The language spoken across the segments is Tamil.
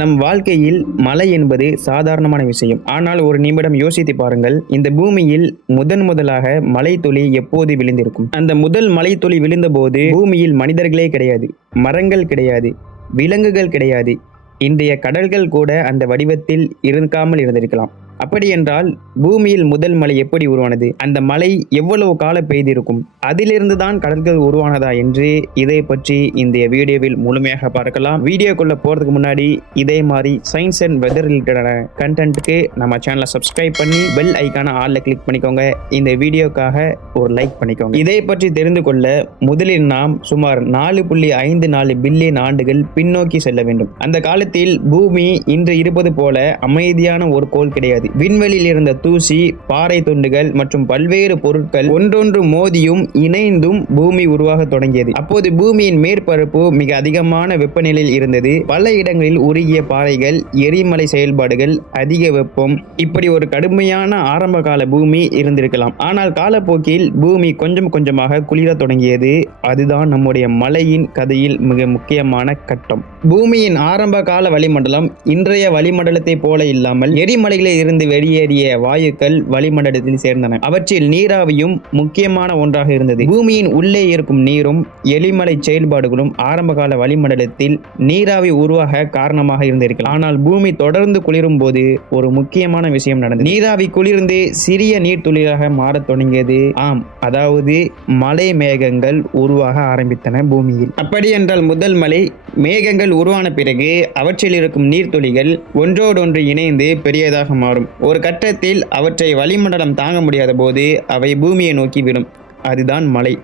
நம் வாழ்க்கையில் மழை என்பது சாதாரணமான விஷயம். ஆனால் ஒரு நிமிடம் யோசித்து பாருங்கள், இந்த பூமியில் முதலாக மழை துளி எப்போது விழுந்திருக்கும்? அந்த முதல் மழை துளி விழுந்தபோது பூமியில் மனிதர்களே கிடையாது, மரங்கள் கிடையாது, விலங்குகள் கிடையாது. இன்றைய கடல்கள் கூட அந்த வடிவத்தில் இருக்காமல் இருந்திருக்கலாம். அப்படி என்றால் பூமியில் முதல் மழை எப்படி உருவானது? அந்த மழை எவ்வளவு காலம் பெய்திருக்கும்? அதிலிருந்து தான் கடல்கள் உருவானதா என்று இதை பற்றி இந்த வீடியோவில் முழுமையாக பார்க்கலாம். வீடியோக்குள்ள போறதுக்கு முன்னாடி இதே மாதிரி சயின்ஸ் அண்ட் வெதர் ரிலேட்டடான கண்டென்ட்டுக்கு நம்ம சேனலை சப்ஸ்கிரைப் பண்ணி பெல் ஐக்கான ஆல்ல கிளிக் பண்ணிக்கோங்க. இந்த வீடியோக்காக ஒரு லைக் பண்ணிக்கோங்க. இதை பற்றி தெரிந்து கொள்ள முதலில் நாம் சுமார் 4.54 பில்லியன் ஆண்டுகள் பின்னோக்கி செல்ல வேண்டும். அந்த காலத்தில் பூமி இன்று இருப்பது போல அமைதியான ஒரு கோள் கிடையாது. விண்வெளியில் இருந்த தூசி, பாறை துண்டுகள் மற்றும் பல்வேறு பொருட்கள் ஒன்றொன்று மோதியும் இணைந்தும் பூமி உருவாக தொடங்கியது. அப்போது பூமியின் மேற்பரப்பு மிக அதிகமான வெப்பநிலையில் இருந்தது. பல இடங்களில் உருகிய பாறைகள், எரிமலை செயல்பாடுகள், அதிக வெப்பம், இப்படி ஒரு கடுமையான ஆரம்ப கால பூமி இருந்திருக்கலாம். ஆனால் காலப்போக்கில் பூமி கொஞ்சம் கொஞ்சமாக குளிர தொடங்கியது. அதுதான் நம்முடைய மழையின் கதையில் மிக முக்கியமான கட்டம். பூமியின் ஆரம்ப கால வளிமண்டலம் இன்றைய வளிமண்டலத்தை போல இல்லாமல் எரிமலைகளில் இருந்து வெளியேறிய வாயுக்கள் வளிமண்டலத்தில் சேர்ந்தன. அவற்றில் நீராவியும் முக்கியமான ஒன்றாக இருந்தது. பூமியின் உள்ளே இருக்கும் நீரும் எரிமலை செயல்பாடுகளும் ஆரம்ப கால வளிமண்டலத்தில் நீராவி உருவாக காரணமாக இருந்திருக்கலாம். ஆனால் பூமி தொடர்ந்து குளிரும் போது ஒரு முக்கியமான விஷயம் நடந்தது. நீராவி குளிர்ந்து சிறிய நீர்த்துளியாக மாறத் தொடங்கியது. அதாவது மழை மேகங்கள் உருவாக ஆரம்பித்தன பூமியில். அப்படி என்றால் முதல் மழை மேகங்கள் உருவான பிறகு அவற்றில் இருக்கும் நீர்த்துளிகள் ஒன்றோடொன்று இணைந்து பெரியதாக மாறும். ஒரு கட்டத்தில் அவற்றை வளிமண்டலம் தாங்க முடியாத போது அவை பூமியை நோக்கி விடும். அதுதான் மழை.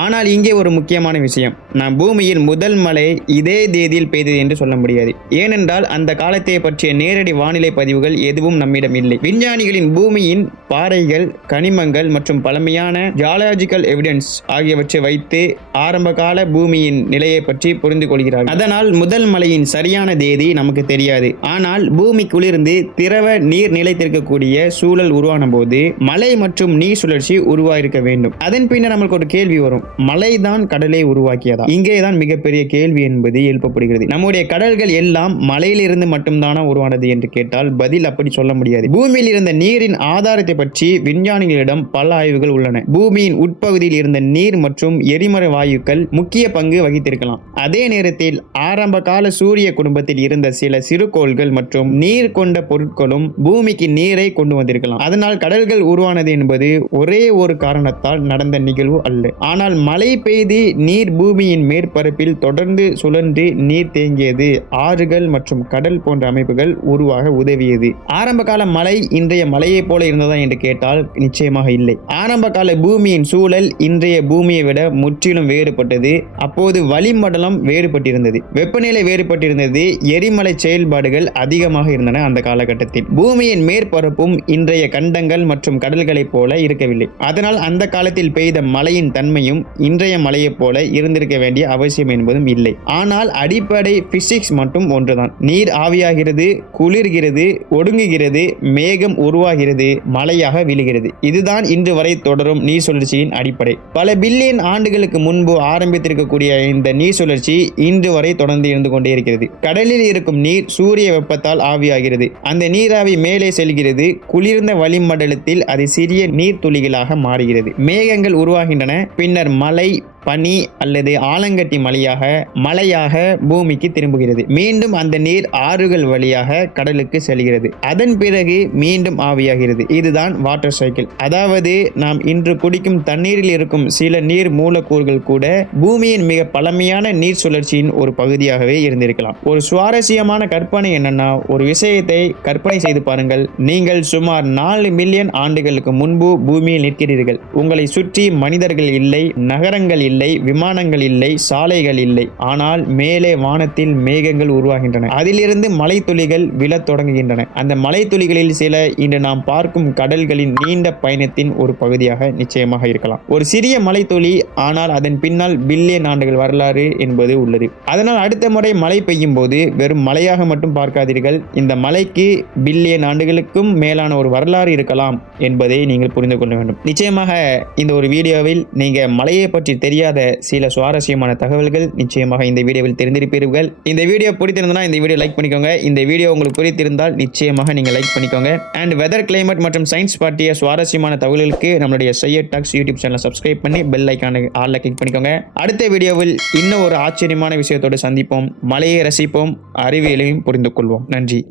ஆனால் இங்கே ஒரு முக்கியமான விஷயம், நாம் பூமியில் முதல் மழை இதே தேதியில் பெய்தது என்று சொல்ல முடியாது. ஏனென்றால் அந்த காலத்தை பற்றிய நேரடி வானிலை பதிவுகள் எதுவும் நம்மிடம் இல்லை. விஞ்ஞானிகளின் பூமியின் பாறைகள், கனிமங்கள் மற்றும் பழமையான ஜியாலஜிக்கல் எவிடன்ஸ் ஆகியவற்றை வைத்து ஆரம்ப கால பூமியின் நிலையை பற்றி புரிந்து கொள்கிறார்கள். அதனால் முதல் மழையின் சரியான தேதி நமக்கு தெரியாது. ஆனால் பூமி குளிர்ந்து திரவ நீர் நிலைத்திருக்கக்கூடிய சூழல் உருவான போது மழை மற்றும் நீர் சுழற்சி உருவாயிருக்க வேண்டும். அதன் பின்னர் நமக்கு ஒரு கேள்வி வரும், மழைதான் கடலை உருவாக்கியதா? இங்கேதான் மிகப்பெரிய கேள்வி என்பது எழுப்பப்படுகிறது. நம்முடைய கடல்கள் எல்லாம் மழையிலிருந்து மட்டும்தானா உருவானது என்று கேட்டால் பதில் அப்படி சொல்ல முடியாது. பூமியில் இருந்த நீரின் ஆதாரத்தை பற்றி விஞ்ஞானிகளிடம் பல ஆய்வுகள் உள்ளன. பூமியின் உட்பகுதியில் இருந்த நீர் மற்றும் எரிமலை வாயுக்கள் முக்கிய பங்கு வகித்திருக்கலாம். அதே நேரத்தில் ஆரம்ப கால சூரிய குடும்பத்தில் இருந்த சில சிறுகோள்கள் மற்றும் நீர் கொண்ட பொருட்களும் பூமிக்கு நீரை கொண்டு வந்திருக்கலாம். அதனால் கடல்கள் உருவானது என்பது ஒரே ஒரு காரணத்தால் நடந்த நிகழ்வு அல்ல. ஆனால் மழை பெய்து நீர் பூமியின் மேற்பரப்பில் தொடர்ந்து சுழன்று நீர் தேங்கியது. ஆறுகள் மற்றும் கடல் போன்ற அமைப்புகள் உருவாக உதவியது. ஆரம்ப கால மழை இன்றைய மழையை போல இருந்ததா என்று கேட்டால் நிச்சயமாக இல்லை. ஆரம்ப கால பூமியின் சூழல் இன்றைய பூமியை விட முற்றிலும் வேறுபட்டது. அப்போது வளிமண்டலம் வேறுபட்டிருந்தது, வெப்பநிலை வேறுபட்டிருந்தது, எரிமலை செயல்பாடுகள் அதிகமாக இருந்தன. அந்த காலகட்டத்தில் பூமியின் மேற்பரப்பும் இன்றைய கண்டங்கள் மற்றும் கடல்களைப் போல இருக்கவில்லை. அதனால் அந்த காலத்தில் பெய்த மழையின் தன்மையும் இன்றைய மழையை போல இருந்திருக்க வேண்டிய அவசியம் என்பதும் இல்லை. ஆனால் அடிப்படை பிசிக்ஸ் மட்டும் ஒன்றுதான். நீர் ஆவியாகிறது, குளிர்கிறது, ஒடுங்குகிறது, மேகம் உருவாகிறது, மழையாக விழுகிறது. இதுதான் இன்று வரை தொடரும் நீர் சுழற்சியின் அடிப்படை. பல பில்லியன் ஆண்டுகளுக்கு முன்பு ஆரம்பித்திருக்கக்கூடிய இந்த நீர் சுழற்சி இன்று வரை தொடர்ந்து இருந்து கொண்டே இருக்கிறது. கடலில் இருக்கும் நீர் சூரிய வெப்பத்தால் ஆவியாகிறது. அந்த நீராவி மேலே செல்கிறது. குளிர்ந்த வளிமண்டலத்தில் அது சிறிய நீர் துளிகளாக மாறுகிறது. மேகங்கள் உருவாகின்றன. பின்னர் மழை, பனி அல்லது ஆலங்கட்டி மழையாக பூமிக்கு திரும்புகிறது. மீண்டும் அந்த நீர் ஆறுகள் வழியாக கடலுக்கு செல்கிறது. அதன் பிறகு மீண்டும் ஆவியாகிறது. இதுதான் வாட்டர் சைக்கிள். அதாவது நாம் இன்று குடிக்கும் தண்ணீரில் இருக்கும் சில நீர் மூலக்கூறுகள் கூட பூமியின் மிக பழமையான நீர் சுழற்சியின் ஒரு பகுதியாகவே இருந்திருக்கலாம். ஒரு சுவாரஸ்யமான கற்பனை என்னன்னா, ஒரு விஷயத்தை கற்பனை செய்து பாருங்கள். நீங்கள் சுமார் 4 மில்லியன் ஆண்டுகளுக்கு முன்பு பூமியில் நிற்கிறீர்கள். உங்களை சுற்றி மனிதர்கள் இல்லை, நகரங்கள் இல்லை, விமானங்கள் இல்லை, சாலைகள் இல்லை. ஆனால் மேலே வானத்தில் மேகங்கள் உருவாகின்றன. அதிலிருந்து மழை துளிகள் விழத் தொடங்குகின்றன. அந்த மழை துளிகளில் சில இன்று நாம் பார்க்கும் கடல்களின் நீண்ட பயணத்தின் ஒரு பகுதியாக நிச்சயமாக இருக்கலாம். ஒரு சிறிய மழை துளி, ஆனால் அதன் பின்னால் பில்லியன் ஆண்டுகள் வரலாறு என்பது உள்ளது. அதனால் அடுத்த முறை மழை பெய்யும் போது வெறும் மழையாக மட்டும் பார்க்காதீர்கள். இந்த மழைக்கு பில்லியன் ஆண்டுகளுக்கும் மேலான ஒரு வரலாறு இருக்கலாம் என்பதை நீங்கள் புரிந்து கொள்ள வேண்டும். நிச்சயமாக இந்த ஒரு வீடியோவில் நீங்க மழையை பற்றி தெரிய தெரியாத சில சுவாரஸ்யமான தகவல்கள் நிச்சயமாக இந்த வீடியோவில் தெரிந்திருப்பீர்கள். இந்த வீடியோ பிடித்திருந்தனா இந்த வீடியோ லைக் பண்ணிக்கோங்க. இந்த வீடியோ உங்களுக்கு பிடித்திருந்தால் நிச்சயமாக நீங்க லைக் பண்ணிக்கோங்க. அண்ட் வெதர், கிளைமேட் மற்றும் சயின்ஸ் பற்றிய சுவாரஸ்யமான தகவல்களுக்கு நம்மளுடைய சையத் டாக்ஸ் யூடியூப் சேனலை சப்ஸ்கிரைப் பண்ணி பெல் ஐக்கானை ஆல்ல கிளிக் பண்ணிக்கோங்க. அடுத்த வீடியோவில் இன்னும் ஒரு ஆச்சரியமான விஷயத்தோடு சந்திப்போம். மலையை ரசிப்போம், அறிவியலையும் புரிந்து கொள்வோம். நன்றி.